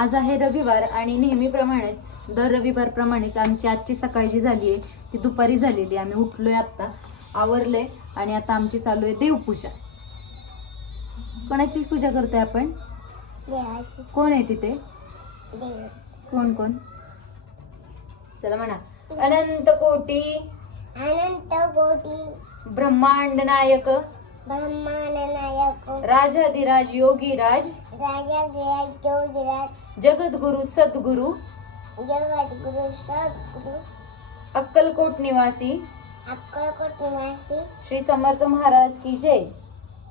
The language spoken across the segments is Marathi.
आज आहे रविवार आणि नेहमीप्रमाणेच दर रविवारप्रमाणेच आमची आजची सकाळ जी झाली आहे. ती दुपारी झालेली आहे. आम्ही उठलोय आत्ता. आवरलंय आणि आता आमची चालू आहे देवपूजा. कोणाची पूजा करतोय आपण? कोण आहे तिथे? कोण कोण? चला म्हणा. अनंत कोटी. अनंत कोटी. ब्रह्मांड नायक. राजाधिराज योगीराज. जगद्गुरु सद्गुरु. जगत गुरु सद्गुरु. अक्कलकोट निवासी. अक्कलकोट निवासी. श्री समर्थ महाराज की जय.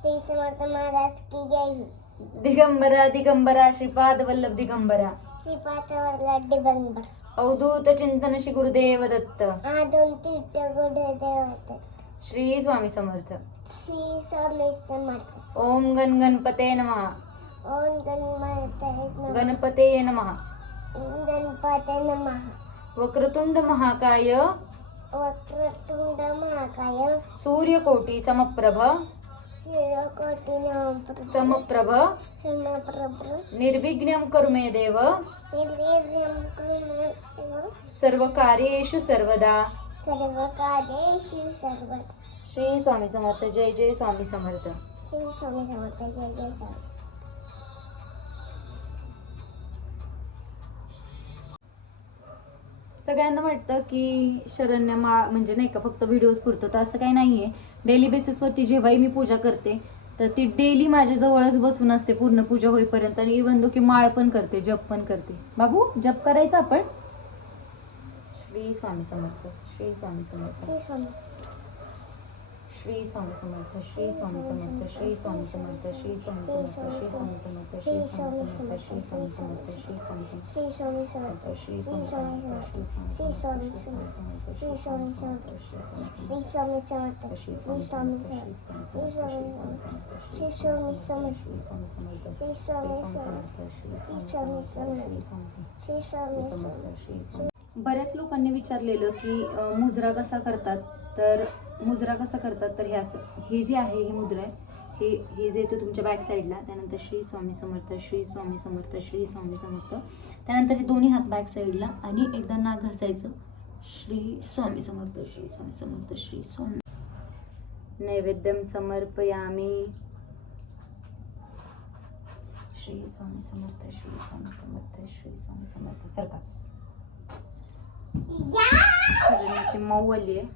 श्री समर्थ महाराज की जय. दिगंबरा दिगंबरा श्रीपाद वल्लभ दिगंबरा. श्री पाचवरला दिगंबर. अवधूत चिंतन श्री गुरुदेव दत्त. श्री स्वामी समर्थ. ओम गण गणपते नमः ओम गणपते गणपते नमः गणपते नमः वक्रतुंड महाकाय वक्रतुंड महाकाय सूर्यकोटी समप्रभ समप्रभ समप्रभु निर्विघ्नं करू मे देव निर्वेद्यं कुरु सर्व कार्येषु सर्वदा सर्वकार्येषु सर्वदा श्री स्वामी समर्थ जय जय स्वामी समर्थ. श्री स्वामी समर्थ जय जय स्वामी. सगळ्यांना वाटतं की शरण्य मा म्हणजे नाही का फक्त व्हिडिओज पुरतं तर असं काही नाही आहे डेली बेसिसवरती जेव्हाही मी पूजा करते तर ती डेली माझ्या जवळच बसून असते पूर्ण पूजा होईपर्यंत. आणि इव्हन दो की माळ पण करते जप पण करते. बाबू जप करायचा आपण? श्री स्वामी समर्थ. श्री स्वामी समर्थ. श्री स्वामी समर्थ श्री स्वामी समर्थ श्री स्वामी समर्थ श्री स्वामी समर्थ श्री स्वामी समर्थ श्री स्वामी समर्थ श्री स्वामी समर्थ श्री स्वामी समर्थ श्री स्वामी समर्थ श्री स्वामी समर्थ श्री स्वामी समर्थ श्री स्वामी स्वामी समर्थ समर्थ श्री स्वामी समर्थ श्री स्वामी समर्थ श्री स्वामी समर्थ श्री स्वामी समर्थ श्री स्वामी समर्थ श्री स्वामी समर्थ श्री स्वामी समर्थ श्री स्वामी समर्थ बऱ्याच लोकांनी विचारलेलं की अ, मुजरा कसा करतात तर मुजरा कसा करतात तर हे असं हे जे आहे ही मुद्रा आहे हे हे जे येतं तुमच्या बॅक साईडला त्यानंतर श्री स्वामी समर्थ श्री स्वामी समर्थ श्री स्वामी समर्थ. त्यानंतर हे दोन्ही हात बॅक साईडला आणि एकदा नाक घासायचं श्री स्वामी समर्थ श्री स्वामी समर्थ श्री स्वामी. नैवेद्यम समर्पयामी. श्री स्वामी समर्थ श्री स्वामी समर्थ श्री स्वामी समर्थ. सरकार आली आहे.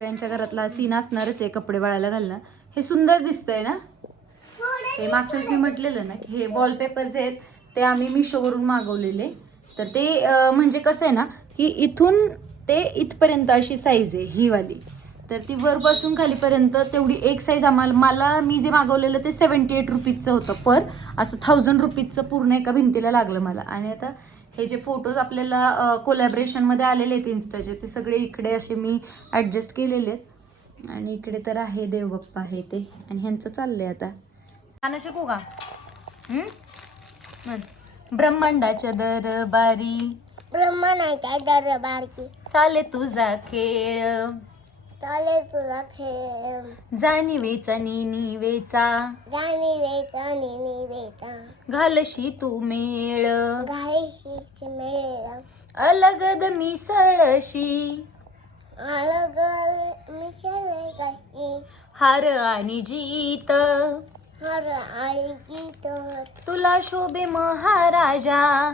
त्यांच्या घरातला सीन असणारच आहे कपडे वाळायला घालणं. हे सुंदर दिसतंय ना? हे मागच्या वेळेस मी म्हटलेलं ना की हे वॉलपेपर्स आहेत ते आम्ही मिशोवरून मागवलेले. तर ते म्हणजे कसं आहे ना की इथून ते इथपर्यंत अशी साईज आहे ही वाली. तर ती वरपासून खालीपर्यंत तेवढी एक साईज आम्हाला मला मी जे मागवलेलं ते सेवन्टी एट रुपीजचं होतं पर असं थाउजंड रुपीजचं पूर्ण एका भिंतीला लागलं मला. आणि आता हे जे फोटोज आपल्याला कोलॅबरेशनमध्ये आलेले आहेत इन्स्टाचे ते सगळे इकडे असे मी ॲडजस्ट केलेले आहेत. आणि इकडे तर आहे देवबाप्पा आहे ते. आणि ह्यांचं चाललंय आता. गाणं शिकू का. ब्रह्मांडाच्या दरबारी. ब्रह्मांडाच्या दरबारची. चाले तुझा खेळ. चाले तुला खेळ. जाणीवेचा निवेचा जाणीवेचा निवेचा घालशी तू मेळ. घाईशी मेळ. अलगद मिसळशी अलग मिसळे कशी हार आणि जीत. हर आणि गीत तुला शोभे महाराजा.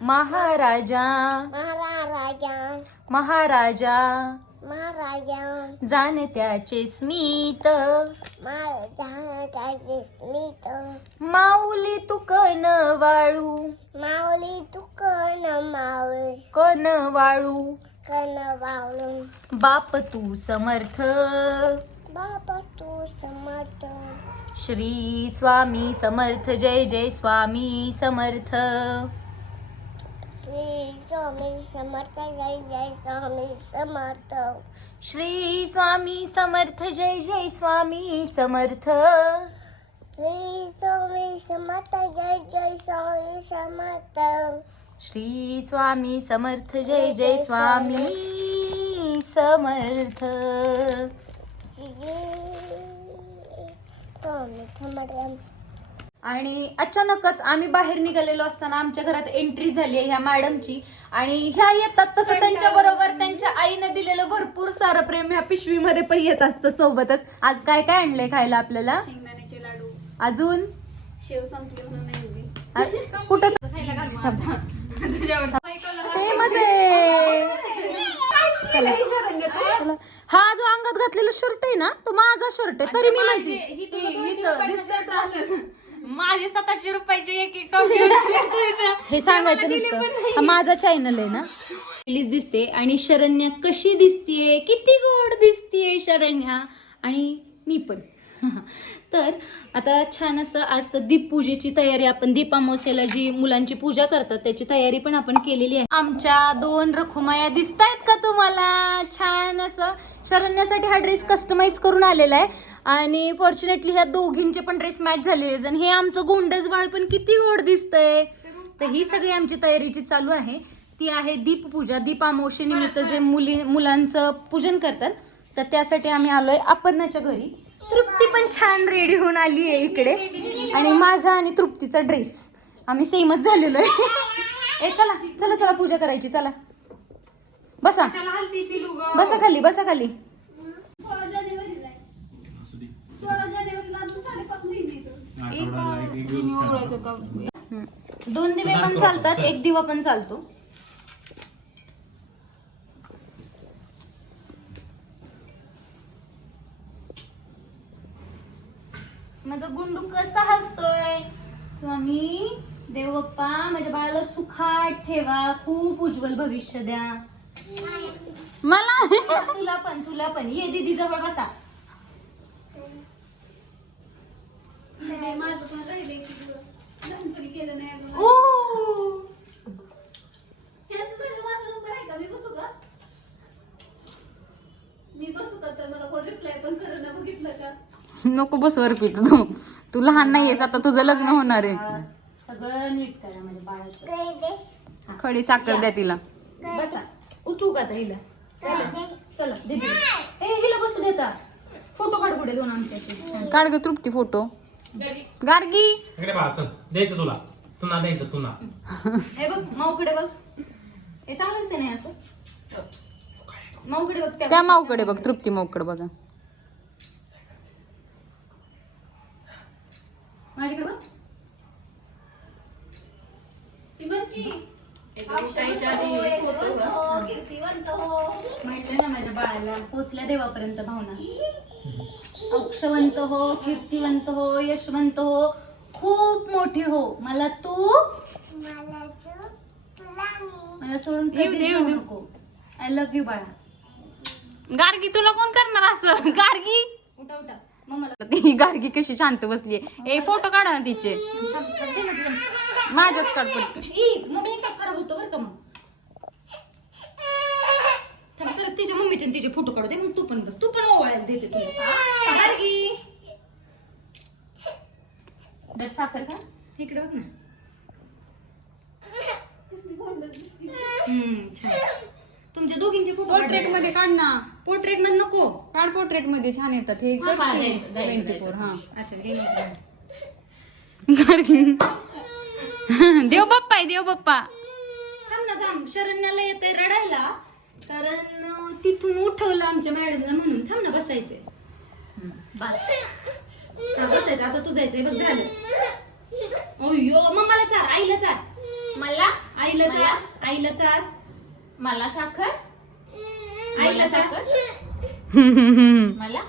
महाराजा. महाराजा. महाराजा. महाराजा. जाणत्याचे स्मित. महाराजाचे स्मित. माऊली तू कन वाळू. माऊली तू कन माऊली. कन वाळू. कन वावळून बाप तू समर्थ. बाबा तू समर्थ. श्री स्वामी समर्थ जय जय स्वामी समर्थ. श्री स्वामी समर्थ जय जय स्वामी समर्थ. श्री स्वामी समर्थ जय जय स्वामी समर्थ. श्री स्वामी समर्थ जय जय स्वामी समर्थ. श्री स्वामी समर्थ जय जय स्वामी. समर्थ. आणि अचानकच आम्ही बाहेर निघालेलो असताना आमच्या घरात एंट्री झाली आहे ह्या मॅडमची आणि ह्या येतात तसं त्यांच्या बरोबर त्यांच्या आईने दिलेलं भरपूर सारं प्रेम ह्या पिशवीमध्ये पण येत असतं सोबतच. आज काय काय आणलंय खायला आपल्याला? शेंगदाण्याचे लाडू. अजून? शेव संपली म्हणून कुठं खायला घाल तुझ्यावर सेमच आहे चला चला. हा जो अंगात घातलेला शर्ट आहे ना तो माझा शर्ट आहे तरी मी म्हणते. माझे सात आठशे रुपयाचे एक एक टॉप हे सांगायचं नसतं. हा माझा चॅनल आहे ना. प्लीज दिसते आणि शरण्या कशी दिसतीये किती गोड दिसतीये शरण्या. आणि मी पण. तर आता छान असं आज तर दीपपूजेची तयारी आपण दीपामोसेला जी मुलांची पूजा करतात त्याची तयारी पण आपण केलेली आहे. आमच्या दोन रखुमाया दिसत आहेत का तुम्हाला? छान असं शरण्यासाठी हा ड्रेस कस्टमाइज करून आलेला आहे. आणि फॉर्च्युनेटली ह्या दोघींचे पण ड्रेस मॅच झालेले आहेत. आणि हे आमचं गोंडस बाळ पण किती गोड दिसतंय. तर ही सगळी आमची तयारीची चालू आहे. ती आहे दीपपूजा दीप अमावशेनिमित्त जे मुली मुलांचं पूजन करतात तर त्यासाठी आम्ही आलोय अपर्णाच्या घरी. तृप्ती पण छान रेडी होऊन आली आहे इकडे. आणि माझा आणि तृप्तीचा ड्रेस आम्ही सेमच झालेलो आहे. ए चला. चला चला पूजा करायची. चला. बसा. बसा खाली बसा खाली. दोन दिवे पण चालतात एक दिवा पण चालतो. माझा गुंडू कसा हसतोय? स्वामी देवप्पा माझ्या बाळाला सुखाट ठेवा खूप उज्ज्वल भविष्य द्या. मला? तुला पण तुला पण. ये दीदी जवळ बसा. माझं पण राहिले की लहानपणी केलं नाही अजून ओ ह्याचं झालं माझा नंबर आहे का? मी बसू का? मी बसू का? तर मला कोण रिप्लाय पण करणं बघितलं का? नको बस अर्पित तू. तू लहान नाहीयेस आता तुझं लग्न होणार आहे. सगळं नीट करा बाळाचं. खडी साखर द्या तिला. बसा. उठू का आता हिला? चला, चला दीदी ए हिला बसू देता फोटो काढ कुठे दोन आमच्याचे काढ ग तृप्ती फोटो. इकडे बघा चल. द्यायचं तुला. तुला द्यायचं तुला हे बघ माऊकडे बघ. हे चांगलंच आहे नाही असं? माऊकडे बघ त्या माऊकडे बघ तृप्ती माऊकडे बघा. माझ्याकडे बघ. ती शाईच्या हो हो माहिती ना माझ्या बाळाला पोचल्या देवापर्यंत भावना. अक्षवंत हो कीर्तिवंत हो यशवंत हो खूप मोठी हो. मला तू मला सोडून जाऊ नको. आय लव्ह यू बाळा. गार्गी तुला कोण करणार असं? गार्गी? उठा उठा. मग मला ती गार्गी कशी शांत बसली ए फोटो काढा ना तिचे. माझ्याच काढ. होतो बरं का मग? थांब सर तिच्या मम्मीचे आणि तिचे फोटो काढू दे मग तू पण बस. तू पण ओवाळायला देते तुला. गार्गी दर साखर का तिकडे बघ ना. छान. तुमच्या दोघींचे फोटो पोर्ट्रेटमध्ये काढ ना. पोर्ट्रेटमध्ये नको. काढ पोर्ट्रेटमध्ये. छान येतात हे. हा, हा, ट्वेंटी फोर हा. अच्छा हे देव बाप्पा आहे देव बाप्पा. थांब शरण्याला येते रडायला. कारण तिथून उठवलं आमच्या मॅडमला म्हणून. थांब ना बसायचंय. हा, बसायचं. आता तू जायचंय बघ झालं. अय्यो मम्माला चार आईला चार. मला? आईला चार आईला चार. मला साखर? आईला चार. मला?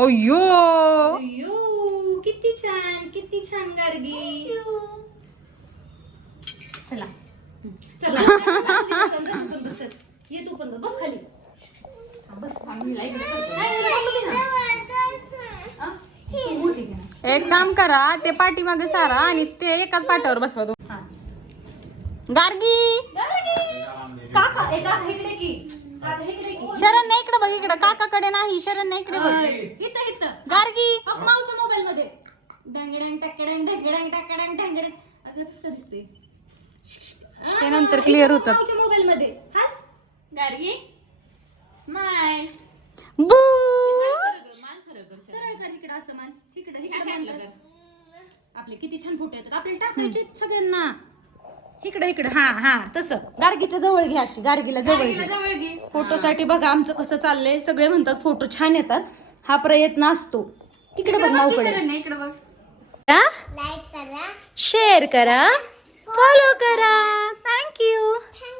ओयो अय्यो. किती छान किती छान गार्गी. चला. चला. ये तू पण बस. खाली. बस. एक काम करा ते पाठीमागे सारा आणि ते एकाच पाठावर बसवा तू हा. गार्गी! गार्गी! काका ए काका इकडे की. काका इकडे की. शरण नाही इकडे बघ इकडे. काकाकडे नाही शरण नाही इकडे बघ. इथं इथं. गार्गी! माऊच्या मोबाईल मध्ये डंगडंग टकडंग ढगडंग टकडंग ढंगडंग अगं कसं काय दिसते ते नंतर clear होतात. मोबाईल मध्ये हास. गार्गी स्माइल बू. सरळ कर इकडं असं मान. इकडं इकडं मान कर. आपले किती छान फोटो येतात. आपल्याला टाकायचे सगळ्यांना. इकडं इकडं. हा हा. तसं. गार्गीच्या जवळ घ्या अशी. गार्गीला जवळ घे. फोटोसाठी बघा आमचं कसं चाललंय. सगळे म्हणतात फोटो छान येतात. हा प्रयत्न असतो. तिकडे बघ इकडे बघ लाईक करा. शेअर करा. फॉलो करा थँक्यू थँक्यू